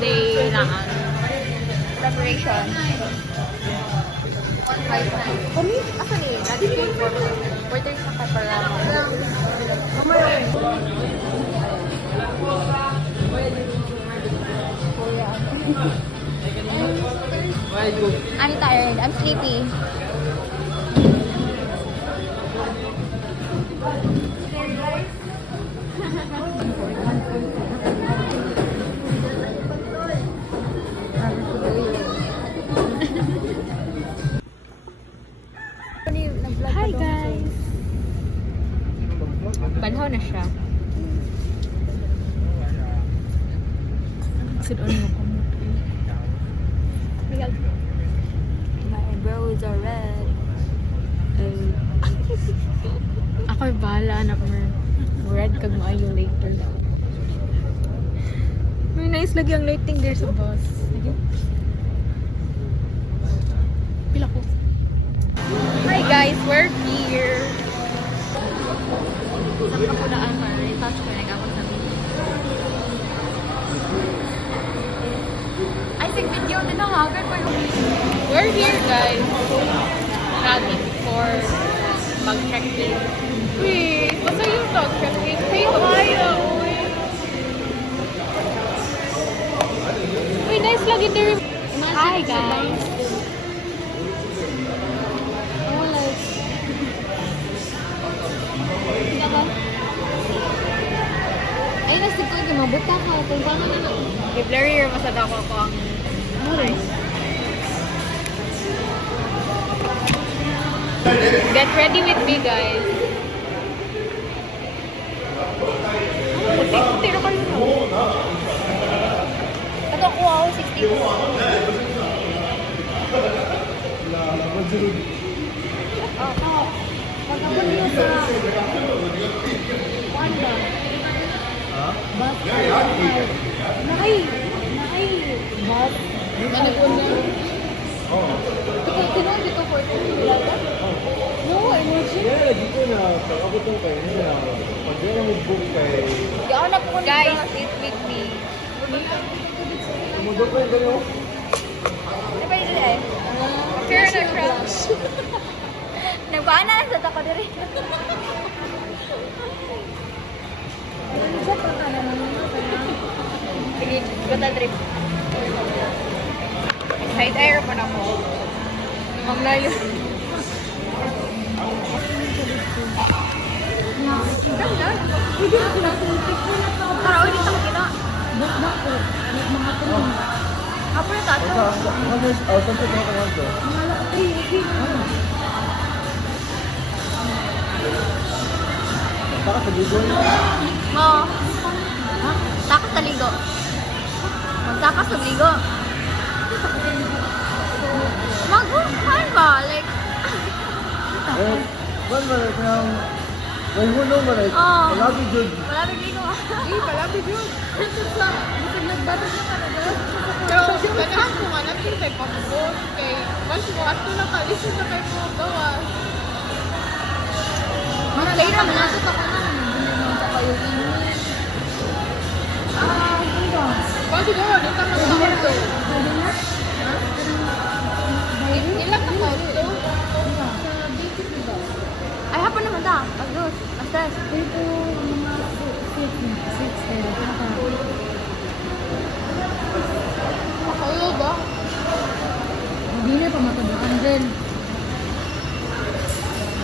birthday na Preparation. 159. Kami? Asa ni? Nadi food for order sa kaparama. I'm tired. I'm sleepy. Hi guys! Banhaw na siya. Sit on mo My eyebrows are red. Ako'y bahala anak mo. Red kag maayo later. May nice lagi ang lighting there sa bus. Lagi. Pila ko. Hi guys, we're here. Saan ka po daan para retouch ko na ako sa video. I think video din na hagan pa yung... We're here guys. Natin for mag-check-in. Wait, basta yung dog check-in. Hey, kayo. Wait, nice lagi there. Hi guys. Ay, nasigod yung mabuta ka. Kung paano na lang. I-blurry yung masad ako ang nice. Get ready with me, guys. Puti na kayo na. Ito ko ako, 60. Pagkabon niyo sa... Wanda. Bus. Nakay. Bus. Ano po na? Tinong dito for 2 No, emoji. Yeah, dito na. Pag-abot ko kayo na. Pag yun ang book kay... Yan na po Guys, sit with me. Tumudok ko yung gano'n. Ano ba yun eh? Fear na crush. Nagpaana na sa tako diri. Sa pa na naman. Sige, ganda trip. Side air pa na mo. Maglayo. Tara, ulit dito kita. Apa na tato? Saan po mga kanal to? Saka sa Google? Oo. Takas sa ligo. Magtakas sa ligo. Mag-fun ba? Like... One minute now. May hulo mo rin. Oo. Malabi dyan. Malapit ligo. Palabi yun. Busog nagbato siya ka na daw. Pero, ganahan ko nga natin kay pag-board. Kay, mas mo, ato na kalisod na kay mo gawas. Mga later naman nato ako na. Hindi sa kayo ini. Ganda. Kasi gawa, doon ka mag-auto. Ilang ka auto? Ay, hapon naman ta. Pag-dos. Astas. Ito, mga 6, Kayo ba? hindi na pa matandaan din.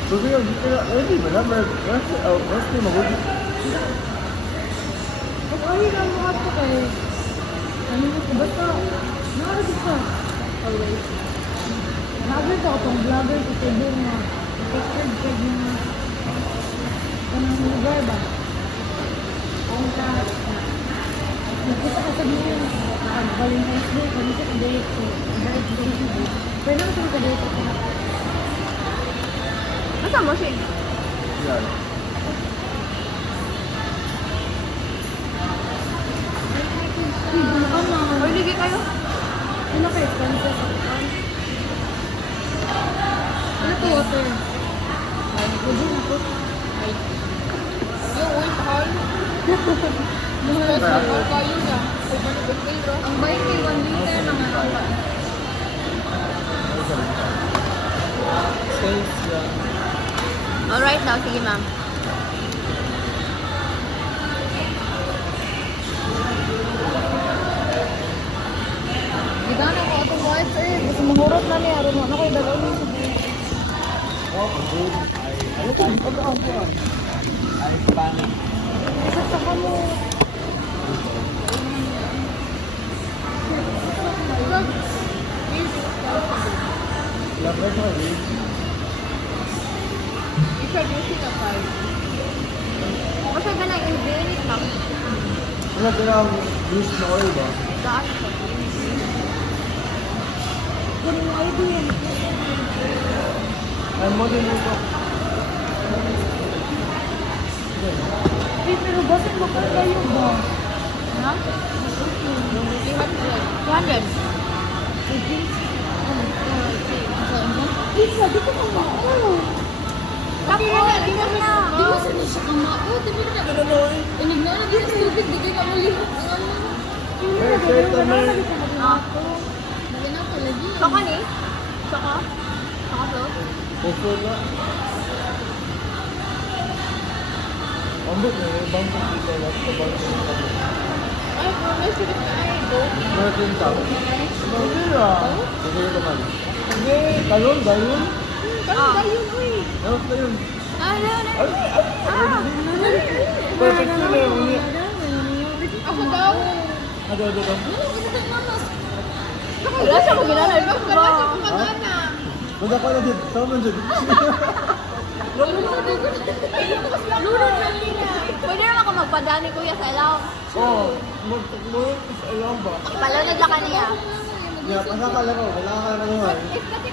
So kaya dito na, hindi ba naman? Once na magulit. Pag ayaw na mga ito kay, ano ito, basta, nakaragit ka. Always. Nagagit ako pang vlogger ko sa doon na, affected ka yung, kanang lugar ba? Ang ka, nakita ka sa mga, Valentine's Day, kami sa kadayit ko, birthday ko. Pero naman sa kadayit ko. Asa mo siya? Yan. Uy, ligi kayo. Ano kayo, sponsor sa kuwan? Ano to, water? Pwede na po. Yung uy, mahal. Mahal kayo na. Kung Ang bike kay 1 liter na nga. Safe lang. Alright now, sige ma'am. Gigana ko itong wife eh. Gusto mahurot na niya. Aron na kayo dalaw niya sa buhay. Oh, good. Ano ko? Pagkaan ko ah. Ay, panic. Sasaka mo. Laban ko eh. Introducing a five. Kasi ganang infinite lang. Ano ka lang use na oil ba? Saan? Kung mo ay din. Ay, mo din ito. Eh, pero bakit mo pa kayo ba? Ha? 200. Eh, sabi ko pa ako. Tapos, di mo na. Di mo sa siya kamao. Di mo na. Inig na lagi sa stupid. Di ka malihot. Ang ano. Lagi na ko lagi. Saka ni? Saka? Saka so? Puso na. Ambot na, ibang kong dito lang sa bangko ng kami. Ay, may sulit na ay. Go. Meron tao. Hindi ah. Sige ka man. Sige, talon, dalon. Parang ba yun, uy? Meron na yun. Perfect na na yun. Ako daw. Ado. Wala siya kung ginanay. Wala siya kumagana. Bunda ko na dito. Saan man dyan? Lurot na nila. Pwede naman ako magpadani kuya sa ilaw. Oo. Magpagmulot sa ilang ba? Ipalunod lang ka niya. Yeah, pasang ka lang ako. Wala ka na naman.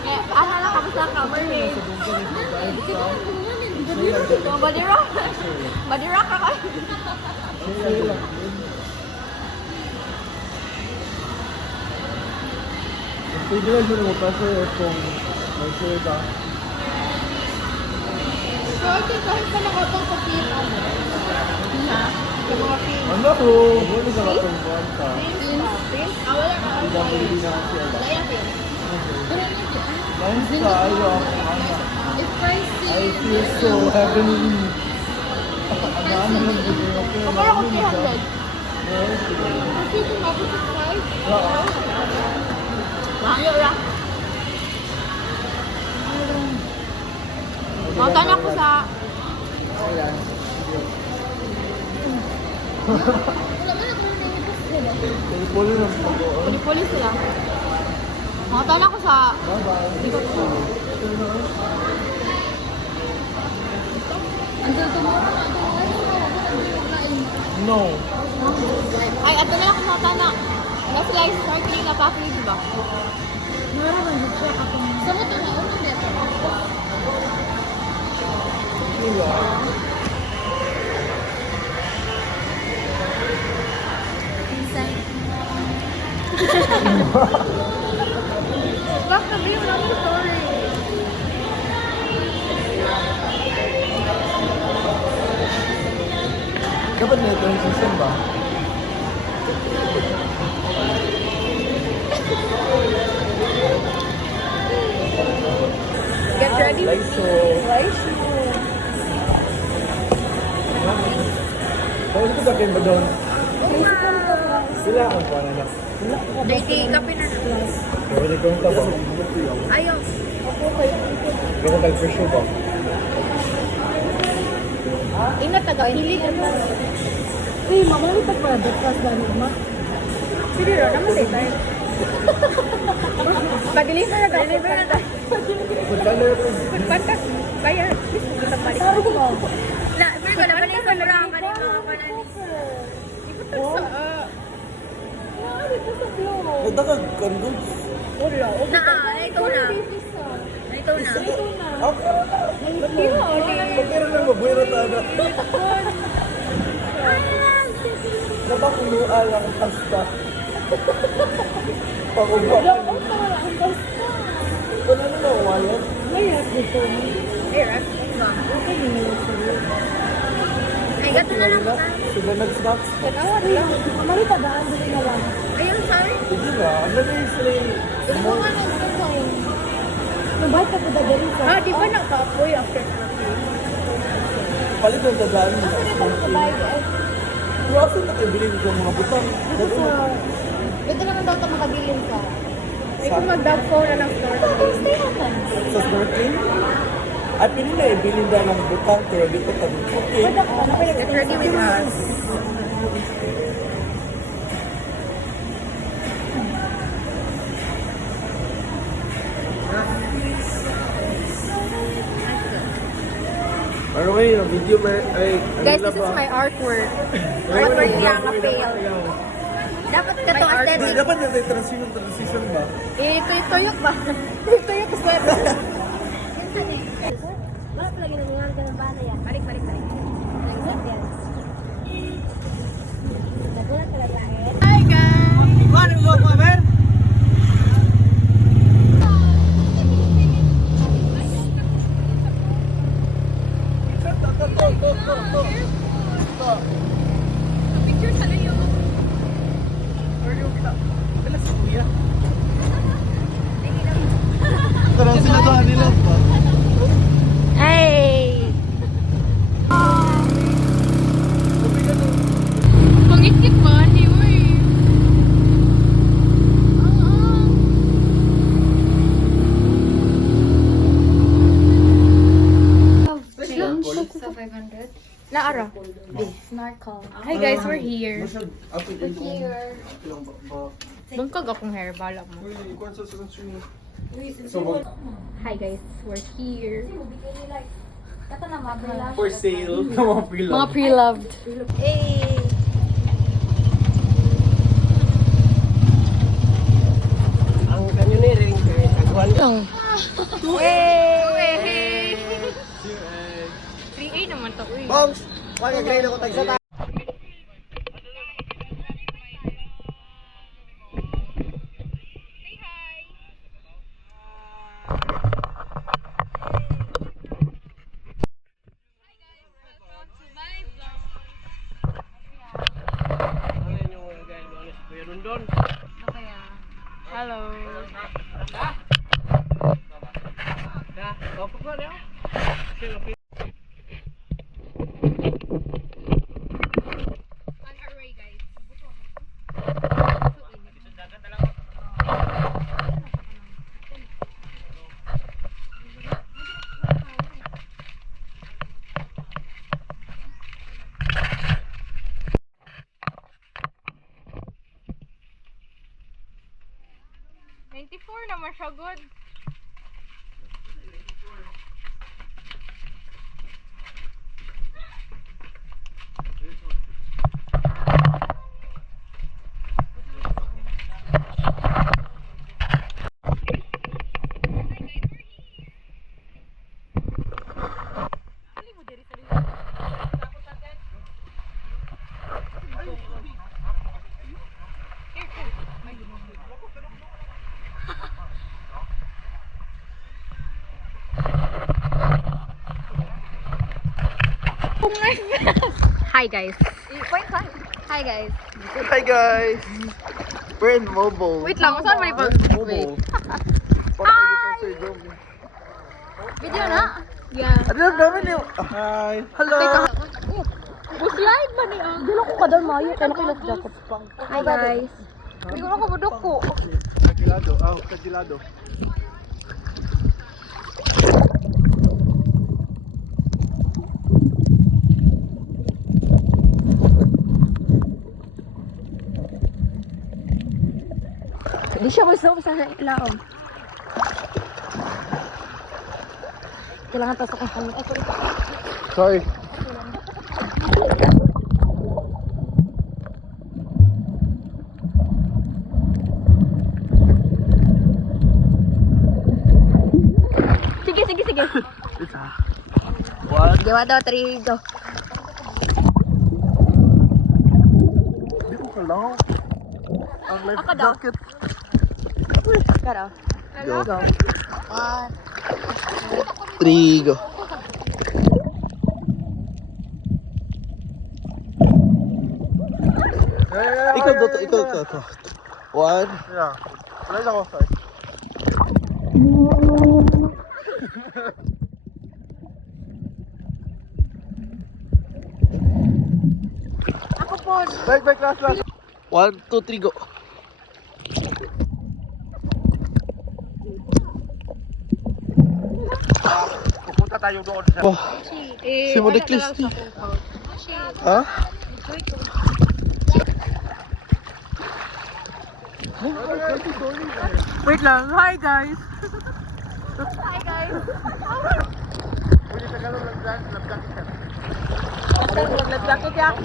Eh, ano lang kapag sa cover eh. Sa bungka ni Pagkain sa... Oh, body rock. Body rock ka kayo. Sige lang. Pwede lang yun mo kasi kung may share ka. So, I think kahit pa nakatang kapit, ano? Ha? Sa mga film. Ano ko? Wala ka katong buwan ka. Films? Ah, wala ka. Hindi ako hindi na siya ba? Wala film. Nice ka, ayaw ako. It's pricey. I feel so heavenly. Ano lang dito yung film. Kapag ako 300. Yes, sige. Kasi tumabot sa price. Oo. Mahal lang. Mautan ako sa... Ayan. Sige, puli lang po. Puli-puli sila. Mautan ako sa... Bye-bye. Until tomorrow, No. Ay, ato na ako sa tana. Nasa like sparkling na package, diba? Naraman din siya kapag Sa mo ito na, unang dito. Sila. Bakit sabihin mo namin sorry? Kapag na ito yung season ba? Get ready. Laiso. Bakit ito ba kayo ba doon? Sila ang kuha na na. Dating kape na na. Pwede ko yung taba. Ayaw. Gano'n tayo for sure ba? Ina taga hilig. eh, mamalitan pa. That's valid, ma. Sige ro, naman tayo. Pag-deliver na tayo. Deliver na tayo. Pagkala ito. Pagpanta. Kaya, kita pa rin. Saro ko ba? Na, pero ko naman yung mura ka rin mga panani. Dito sa flow. Ito ka, kando. Na, ito na. Ito na. Ako? Pagkira lang mabuhay tayo na. Nabakunuan ang pasta. Pag-uba. Ito na naman, wallet. May rat dito. Hey, Rat. Okay, may rat dito. Ay, Gato na lang. Sudah nag-snaps. Tanawa lang. Marita ba? Ang dali na lang. Ayun, sorry. Hindi ba? Ang dali sila Hindi ko nga nagsasayin. Nabay ka po da dali sa... Di ba nakapoy after snapping? palit ang dadaan nila. Asa dito sa bag? Pero asa na kayo bilhin ko mga butang? Dito sa... Dito naman daw ito makabilin ka. Ay, kung mag-dog phone na ng store. Stay naman. Sa snorkeling? Ay, pinili na ibilin dahil ng butang pero dito tabi. Okay. Pwede ka na. Get ready with us. Ano ngayon, ang video may... Ay, Guys, this is my artwork. Artwork niya, nga-fail. Dapat ka to aesthetic. Dapat na tayo transition ba? Tuyok ba? Tuyok ka sweat. Wala pa lagi nangyari ka ng bana yan. Balik. Nagulat ka lang lahat. Hi guys! Ano mo ako, man? Picture sana yung... Tarang sila doon nila ba? Hey! Pangit-kit ba? Hindi mo eh. Sa 500. Naara. Snorkel. Hi guys, we're here. Here. Bangkag akong hair, bala mo. Hi guys, we're here. Kato na mabila. For sale. Mga pre-love. Mga pre-loved. Hey! Ang kanyo ni ring agwan lang. Hey! 3A naman to. Uy. Bongs! Wala grade ako tagsa ta. Hello. On our way, guys. Naman siya good. Hi guys. Hi guys. Hi guys! We're in mobile. Wait lang, saan mo We're ipag... in mobile. Hi! Video na? Yeah. Ano lang namin yung... Hi! Hello! Buslide ba niya? Dilo ko ka doon, Mayo. Kaya nakilas jacket pang. Hi guys. Hindi ko na kabudok ko. Kagilado. Kagilado. Di siya gusto sa ilaong. Kailangan pasok ang hangin. Sorry. Sige. Isa. What? Gawa daw, 3, go. Hindi ko kalaw. Ang life Ako daw. jacket. Karo. Go. Go. 3, go. Ikaw. One. Yeah. Wala ako, sorry. Ako po. Bike, last. 1, 2, 3, go. Pupunta tayo doon sa... Oh, si Modiclis. Ha? Wait lang. Hi, guys. Hi guys. Pwede sa galong lagdan ka. Nag-jacket ya.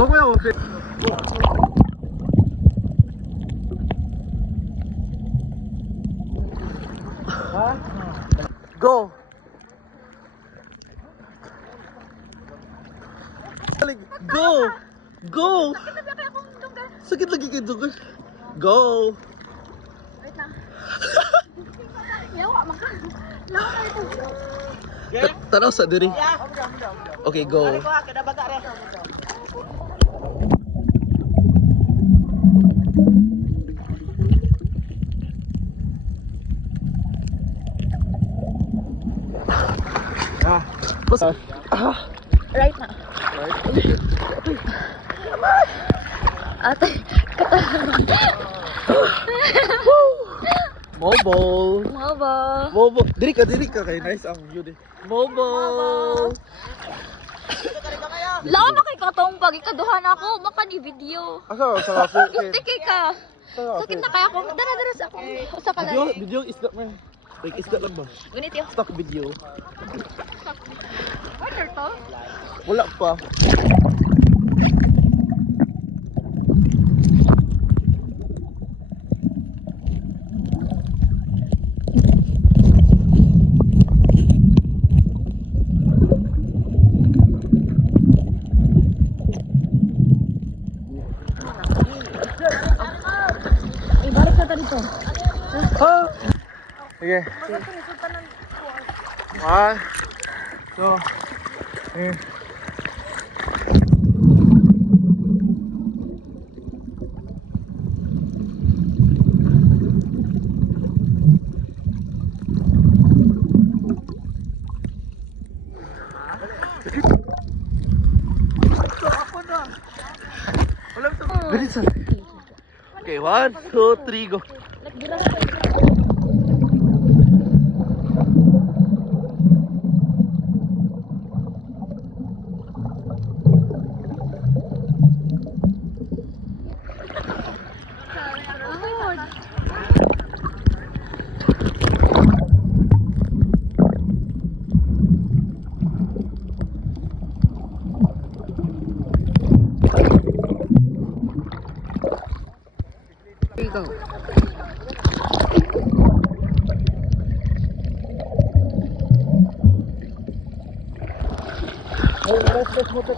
Huwag mo yung outfit. Go! Go! Go! Sakit lagi kayo dugan. Go! Wait lang. Lawa maka. Lawa na ito. Tanaw sa diri. Okay, go. Right na. Ate, Mobile. Mobo. Diri ka kay nice ang view di. Mobile. Lawa na kay katong pag ikaduhan ako, maka ni video. Asa, sa full Gusto kay ka. Sakit na kaya ako. Dara sa ako. Usa ka lang. Video is that man. Like is that lang ba? Gunit yo. Stock video. Order to? Wala pa. Ibalik na dito. Sige. 1, 2, 3. Bilisan. Okay, 1, 2, 3, go. Go. Let's mo to.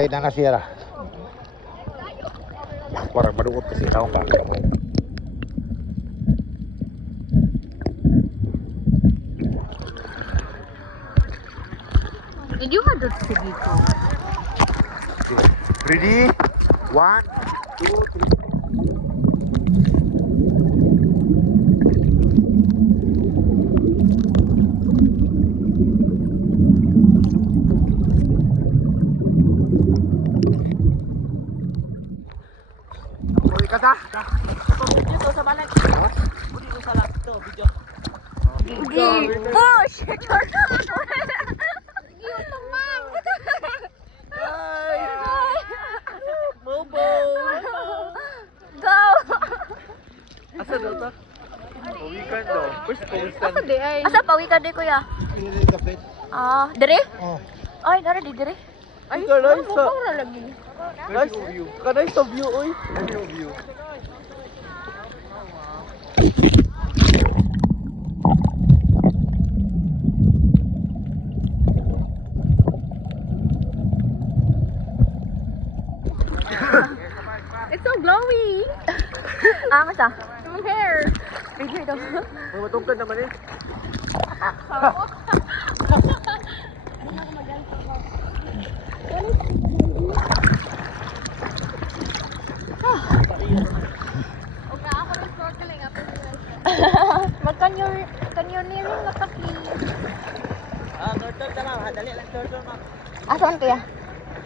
Kaya na nasira. Parang madugot kasi taong kakita mo. Did you have that dito? Ready? 1, 2, 3. Uy, kata. Oh, shit! Yun naman! Bobo! Go! Asa daw ta? Pawikan daw. Where's pawikan? Asa di ay? Asa pawikan di kuya? Pinili ka, Pet. Ah, dire? Oh. Ay, dara di dire. Ay, kanay sa... Mura lagi. Nice view. Kanay sa view, oy. Kanay view. It's so glowy. Ah, masa? Yung hair. Video daw. May matungkad naman eh. Mag-canyoneering na ka, please. Ah, turtle ka ma'am. Dali lang turtle ma'am. Asan kuya?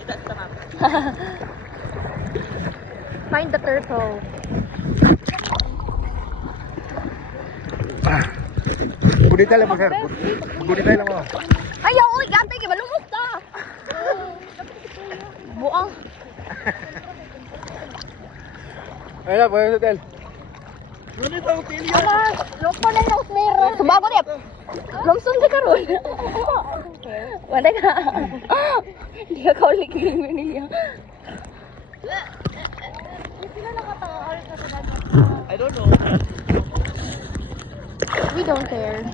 Ita sa ma'am. Find the turtle. Gudita lang mo, sir. Gudita lang mo. Ayaw, uy, gantay ka, malumot ka. Buang. Ayun na, pwede sa hotel. Ngunit ang hotel yan. Loko na lang meron. Subago niya. Lomson ka karon. Wala ka. Hindi ka kaulik mo niya. I don't know. We don't care.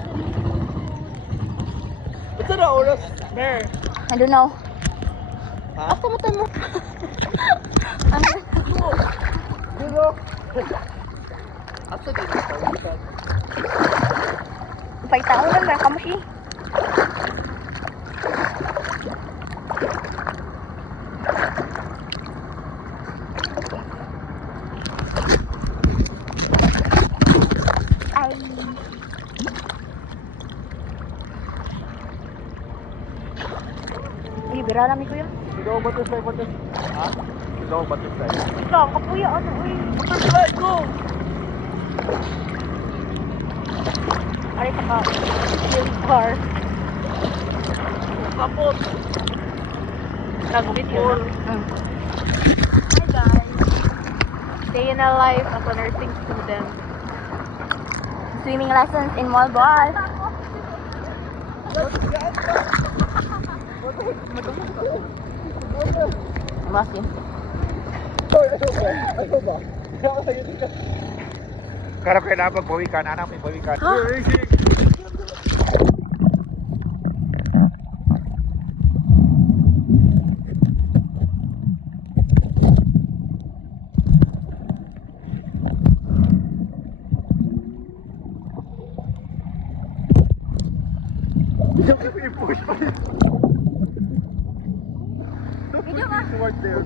Ito na oras. Mer. I don't know. Ha? Asa mo tayo mo? Dino. Asa din ang pawikan? Paitao lang ba? Kamu si? Ay. Libera lang ni kuya. Ikaw ang butterfly, butterfly. Ha? Ikaw ang butterfly. Ikaw, kapuya ano uy. Butterfly, go! Ari ka ka. Yung car. Kapot! Nag-video na. Hi guys. Day in a life of a nursing student. Swimming lessons in Malbal. Masin. Karap kayo na pagpawikan. Anak, may pawikan. Don't give me a push. Don't push me toward there.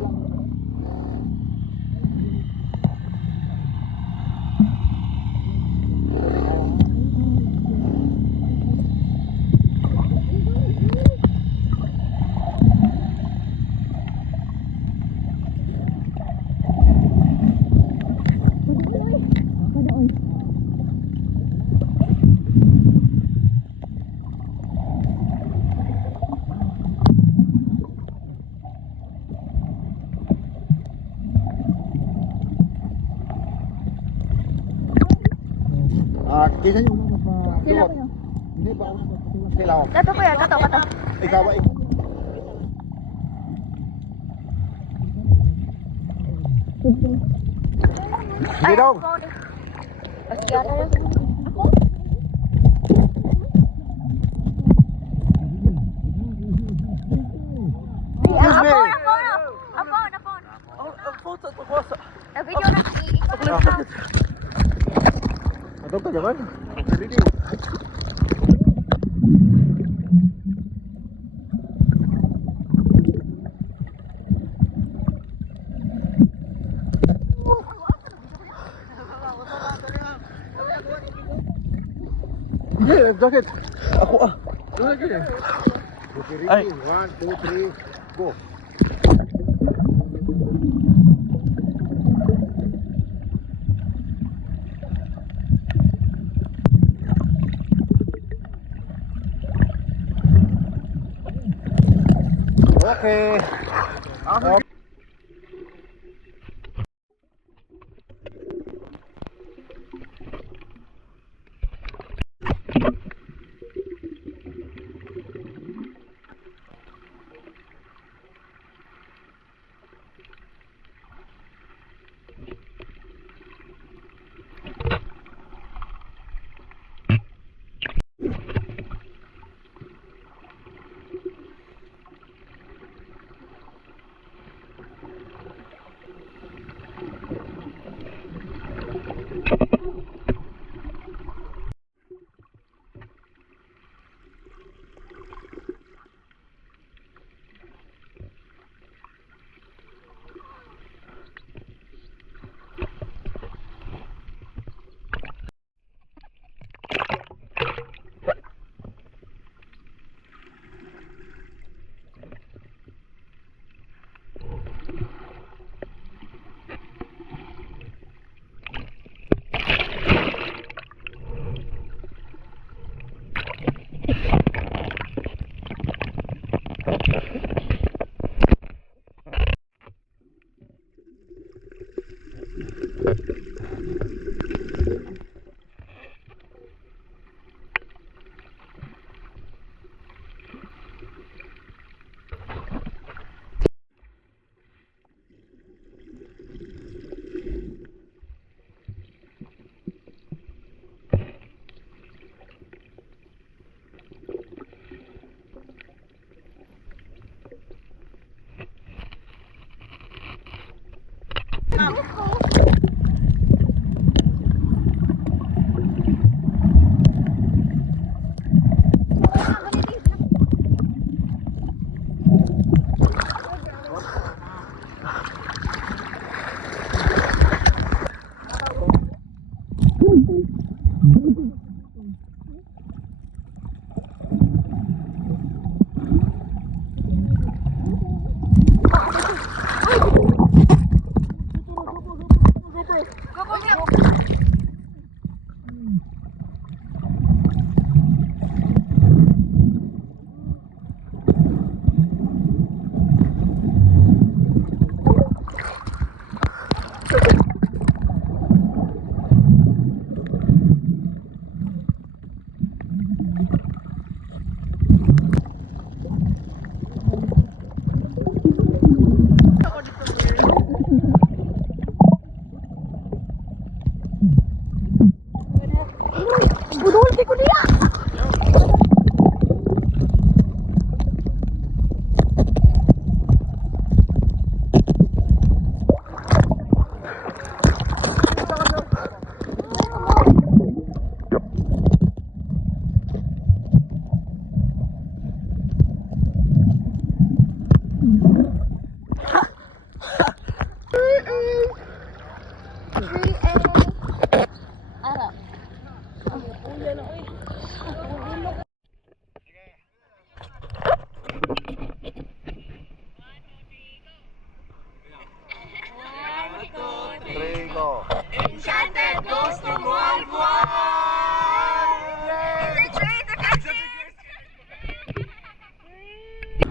Kisa nyo na ba? Sila ko yun. Hindi ba ako sila ako? Kato kuya, kato. Ikaw ba? Sige daw. Sige, ano yun? Excuse me. Video na. Atau ka naman? Sarili. Yeah, life jacket. Ako ah. Ay. 1, 2, 3, go. Okay.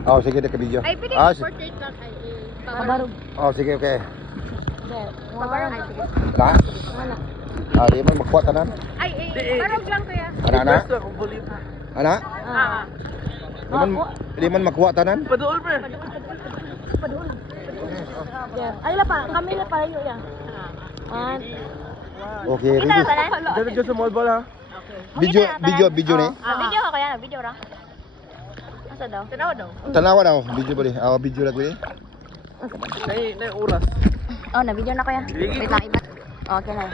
Oh, sige, dek video. Ay, pwede Portrait lang ay Kabarog. Oh, sige, okay. Kabarog. Ay, sige. Na? Ah, di man magkuha tanan. Ay, barog lang kuya. Ana? Ana? Ah. Di man makuha tanan. Paduol, pre. Ay, la pa. Kami la pa yun yan. Okay, Kita ready. na tanan? Dito dyan sa mall ball, ha? Video ni. Video ka kaya, video ra. Asa daw? Tanaw daw. Tanawa daw, video ba di? Ah, video lang ko Nay oras. Oh, na video na kaya. Wait lang, iba. Okay na.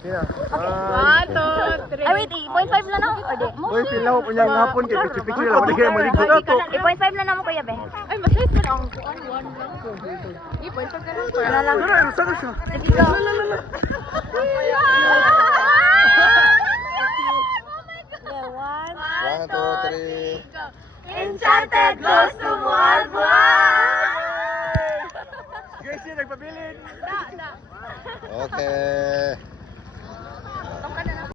Sina? 1, 2, 3. Ay, wait, 0.5 lang ako. O, di. Uy, sila ko kunyang hapon kay picture lang. Wala kaya maligot na to. 0.5 lang naman kuya, be. Ay, masayos mo lang. 1 lang po. Point ka lang. Wala lang. Ano, saan siya? Sige, go. Okay, 1. 1, 2, 3. Enchanted Ghost